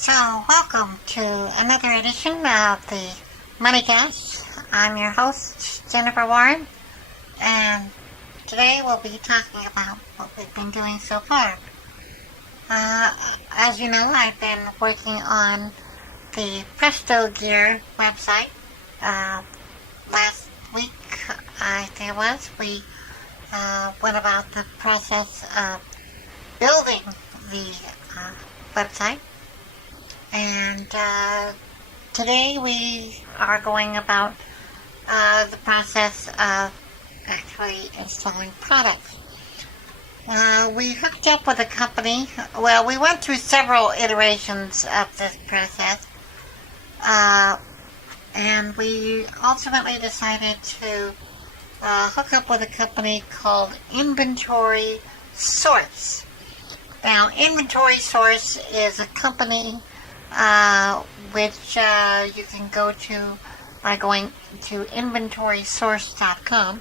So, welcome to another edition of the Money Cast. I'm your host, Jennifer Warren, and today we'll be talking about what we've been doing so far. As you know, I've been working on the Presto Gear website. Last week, I think it was, we went about the process of building the website. And today we are going about the process of actually installing products. We hooked up with a company. Well, we went through several iterations of this process. And we ultimately decided to hook up with a company called Inventory Source. Now, Inventory Source is a company which you can go to by going to inventorysource.com,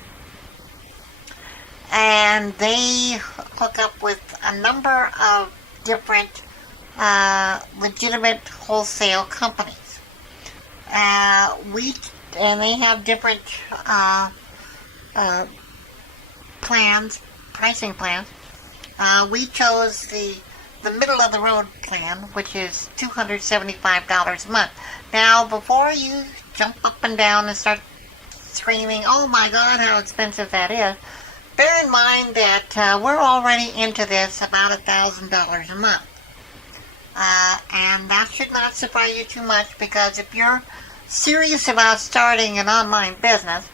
and they hook up with a number of different legitimate wholesale companies. And they have different pricing plans. We chose the middle of the road plan, which is $275 a month. Now, before you jump up and down and start screaming, "Oh my God, how expensive that is!" bear in mind that we're already into this about $1,000 a month. And that should not surprise you too much, because if you're serious about starting an online business,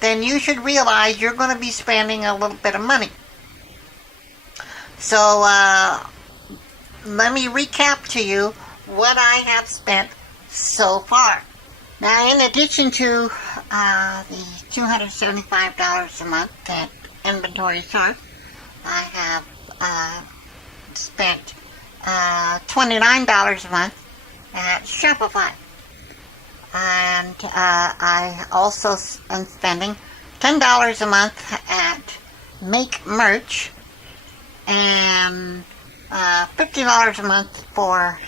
then you should realize you're going to be spending a little bit of money. So, let me recap to you what I have spent so far. Now, in addition to the $275 a month at Inventory Source, I have spent $29 a month at Shopify. And I also am spending $10 a month at Make Merch, and $50 a month for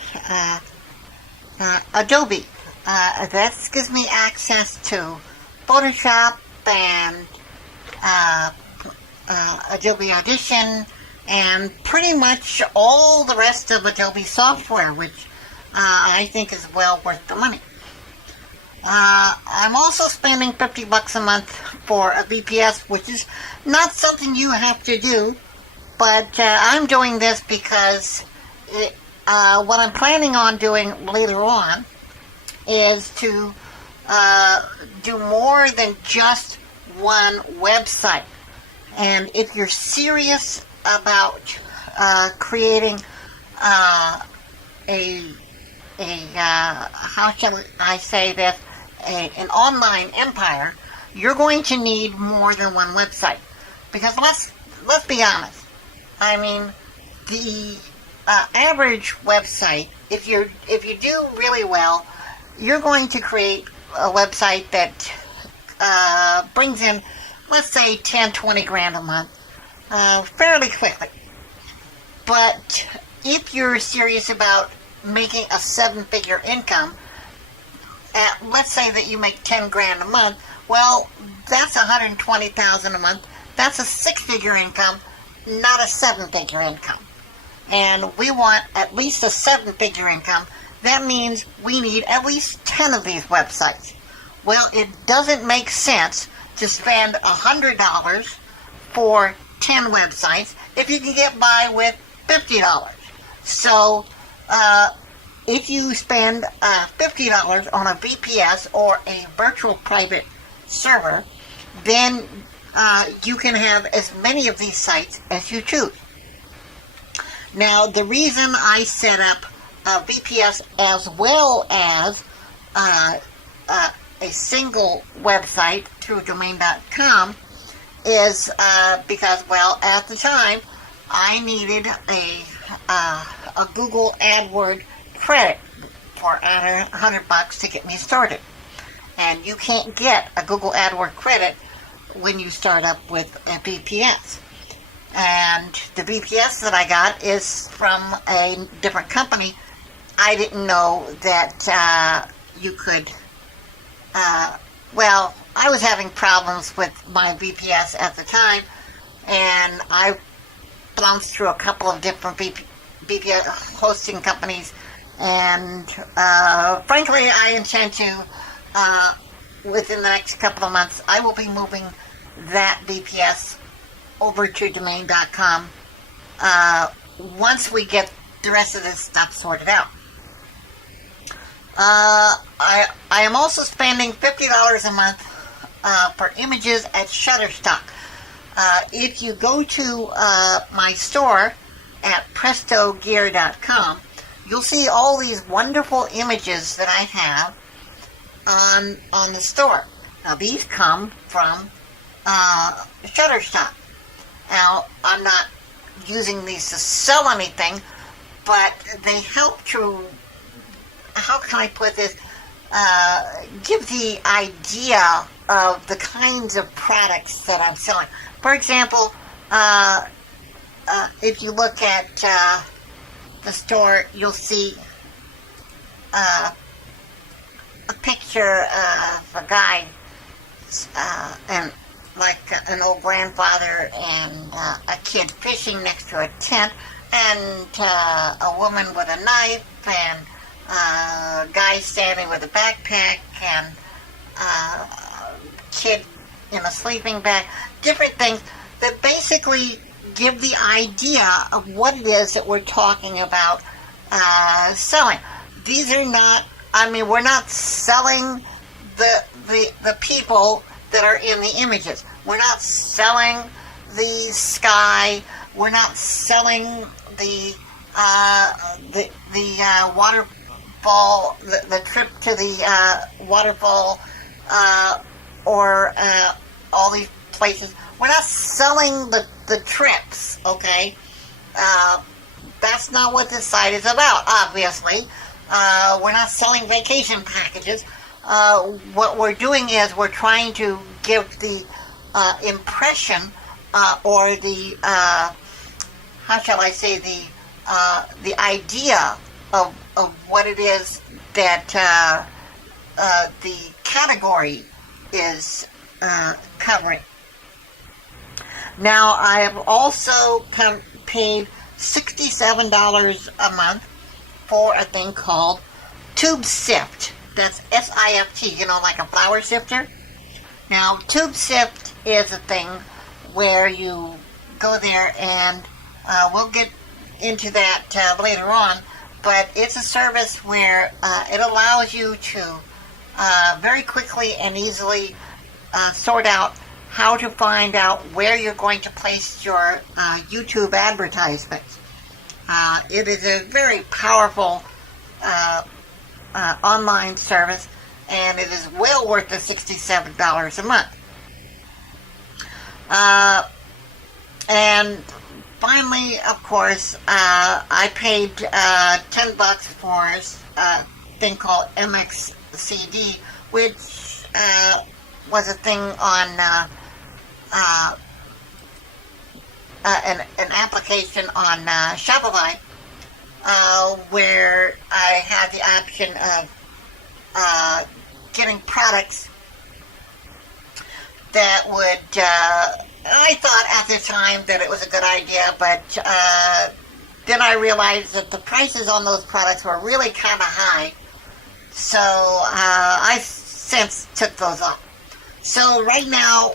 Adobe. That gives me access to Photoshop and Adobe Audition and pretty much all the rest of Adobe software, which I think is well worth the money. I'm also spending $50 a month for a VPS, which is not something you have to do. But I'm doing this because what I'm planning on doing later on is to do more than just one website. And if you're serious about creating how shall I say this, an online empire, you're going to need more than one website. Because let's be honest. I mean, the average website, if you do really well, you're going to create a website that brings in, let's say, 10, 20 grand a month fairly quickly. But if you're serious about making a 7-figure income, let's say that you make 10 grand a month, well, that's $120,000 a month. That's a 6-figure income, not a 7-figure income. And we want at least a 7-figure income. That means we need at least 10 of these websites. Well, it doesn't make sense to spend $100 for 10 websites if you can get by with $50. So, if you spend $50 on a VPS or a virtual private server, then you can have as many of these sites as you choose. Now, the reason I set up a VPS as well as a single website through domain.com is because, well, at the time, I needed a Google AdWords credit for $100 to get me started. And you can't get a Google AdWords credit when you start up with a VPS. And the VPS that I got is from a different company I didn't know that you could. Well, I was having problems with my VPS at the time, and I bounced through a couple of different VPS hosting companies, and frankly, I intend to, within the next couple of months, I will be moving that VPS over to domain.com once we get the rest of this stuff sorted out. I am also spending $50 a month for images at Shutterstock. If you go to my store at prestogear.com, you'll see all these wonderful images that I have on the store. Now, these come from Shutterstock. Now, I'm not using these to sell anything, but they help to, how can I put this, give the idea of the kinds of products that I'm selling. For example, if you look at the store, you'll see a picture of a guy and like an old grandfather and a kid fishing next to a tent, and a woman with a knife, and a guy standing with a backpack, and a kid in a sleeping bag. Different things that basically give the idea of what it is that we're talking about selling. These are not, I mean, we're not selling the people that are in the images. We're not selling the sky. We're not selling the waterfall, the trip to the waterfall, or all these places. We're not selling the trips, okay? That's not what this site is about, obviously. We're not selling vacation packages. What we're doing is we're trying to give the impression or the, how shall I say, the idea of what it is that the category is covering. Now, I have also paid $67 a month for a thing called Tube Sift. That's SIFT, you know, like a flour sifter. Now, Tube Sift is a thing where you go there, and we'll get into that later on, but it's a service where it allows you to very quickly and easily sort out how to find out where you're going to place your YouTube advertisements. It is a very powerful online service, and it is well worth the $67 a month. And finally, of course, I paid $10 for a thing called MXCD, which was a thing on an application on Shopify, where I had the option of getting products that would, I thought at the time that it was a good idea, but then I realized that the prices on those products were really kind of high, so I since took those off. So right now,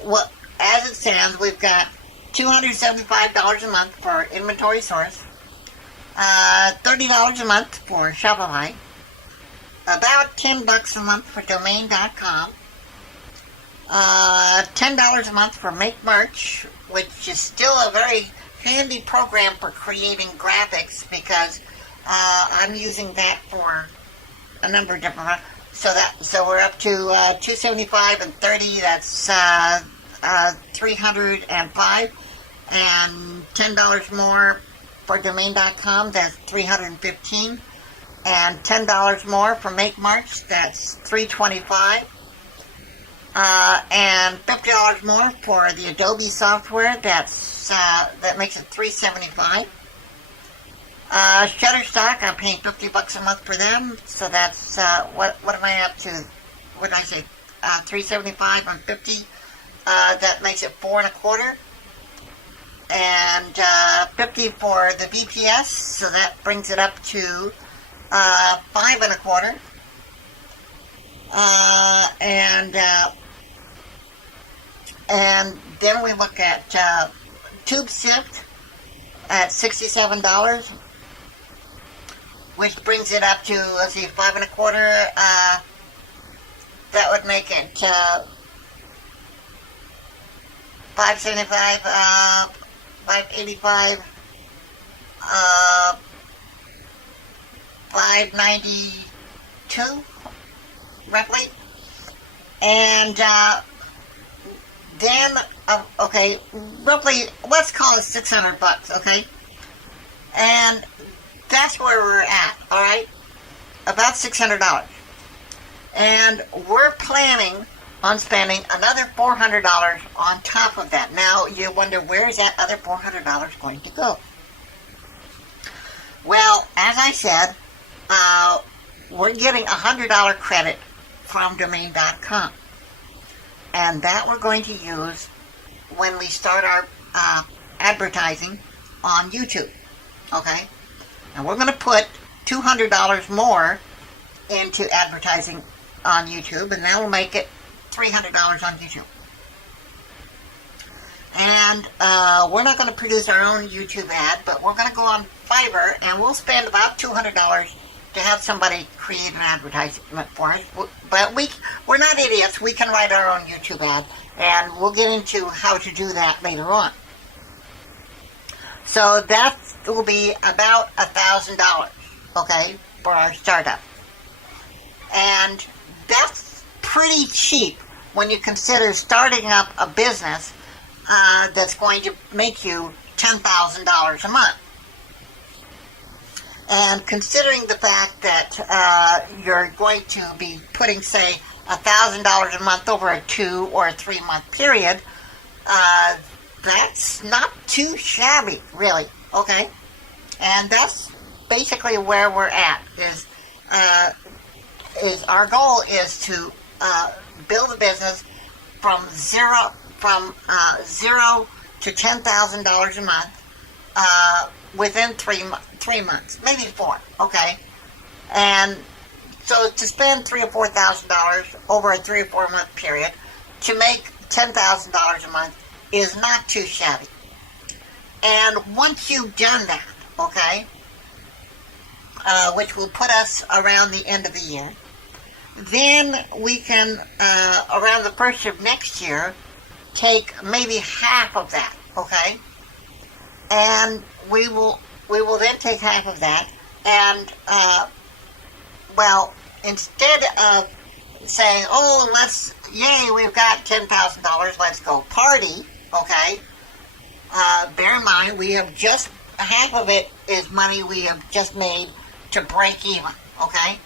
as it stands, we've got $275 a month for Inventory Source, $30 a month for Shopify, about $10 a month for Domain.com, $10 a month for Make Merch, which is still a very handy program for creating graphics, because I'm using that for a number of different. So we're up to $275 and $30. That's $305, and $10 more for Domain.com. That's $315, and $10 more for Make Merch. That's $325. And $50 more for the Adobe software. That makes it $375. Shutterstock, I'm paying $50 a month for them, so that's, what am I up to? What did I say? $3.75 on 50. That makes it $4.25. And 50 for the VPS, so that brings it up to $5.25. And then we look at TubeSift at $67, which brings it up to, let's see, $5.25. That would make it $5.75, $5.85, $5.92, roughly. And then, okay, roughly, let's call it $600, okay? And that's where we're at, all right? About $600. And we're planning on spending another $400 on top of that. Now, you wonder, where is that other $400 going to go? Well, as I said, we're getting a $100 credit from domain.com. And that we're going to use when we start our advertising on YouTube. Okay? And we're going to put $200 more into advertising on YouTube, and that will make it $300 on YouTube. And we're not going to produce our own YouTube ad, but we're going to go on Fiverr, and we'll spend about $200 to have somebody create an advertisement for us. But we're not idiots. We can write our own YouTube ad, and we'll get into how to do that later on. So that will be about $1,000, okay, for our startup. And that's pretty cheap when you consider starting up a business that's going to make you $10,000 a month. And considering the fact that you're going to be putting, say, $1,000 a month over a 2 or a 3 month period, that's not too shabby, really, okay? And that's basically where we're at, is our goal is to build a business from zero to $10,000 a month within 3 months, maybe 4, okay? And so to spend $3,000 or $4,000 over a 3 or 4 month period to make $10,000 a month is not too shabby. And once you've done that, okay, which will put us around the end of the year, then we can, around the first of next year, take maybe half of that, okay? And we will then take half of that, and, well, instead of saying, oh, yay, we've got $10,000, let's go party, okay? Bear in mind, we have just, half of it is money we have just made to break even, okay?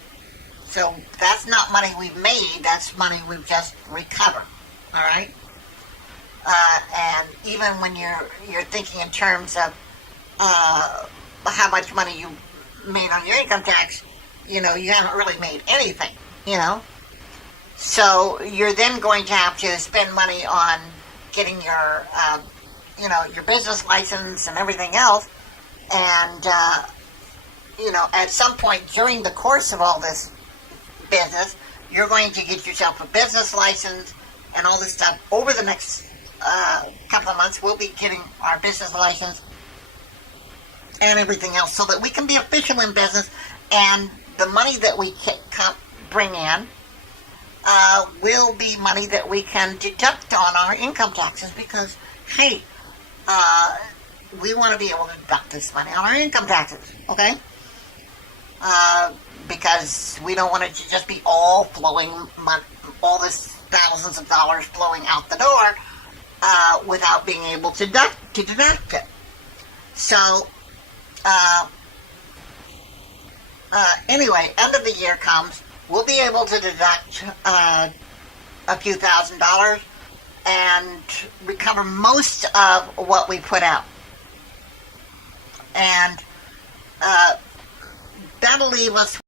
So that's not money we've made, that's money we've just recovered, all right? And even when you're thinking in terms of how much money you made on your income tax, you know, you haven't really made anything, you know? So you're then going to have to spend money on getting your, you know, your business license and everything else. And, you know, at some point during the course of all this business, you're going to get yourself a business license and all this stuff. Over the next couple of months, we'll be getting our business license and everything else so that we can be official in business, and the money that we bring in will be money that we can deduct on our income taxes, because, hey, we want to be able to deduct this money on our income taxes, okay? Because we don't want it to just be all flowing, all this thousands of dollars flowing out the door without being able to deduct it. So, anyway, end of the year comes, we'll be able to deduct a few $1,000s and recover most of what we put out. And that'll leave us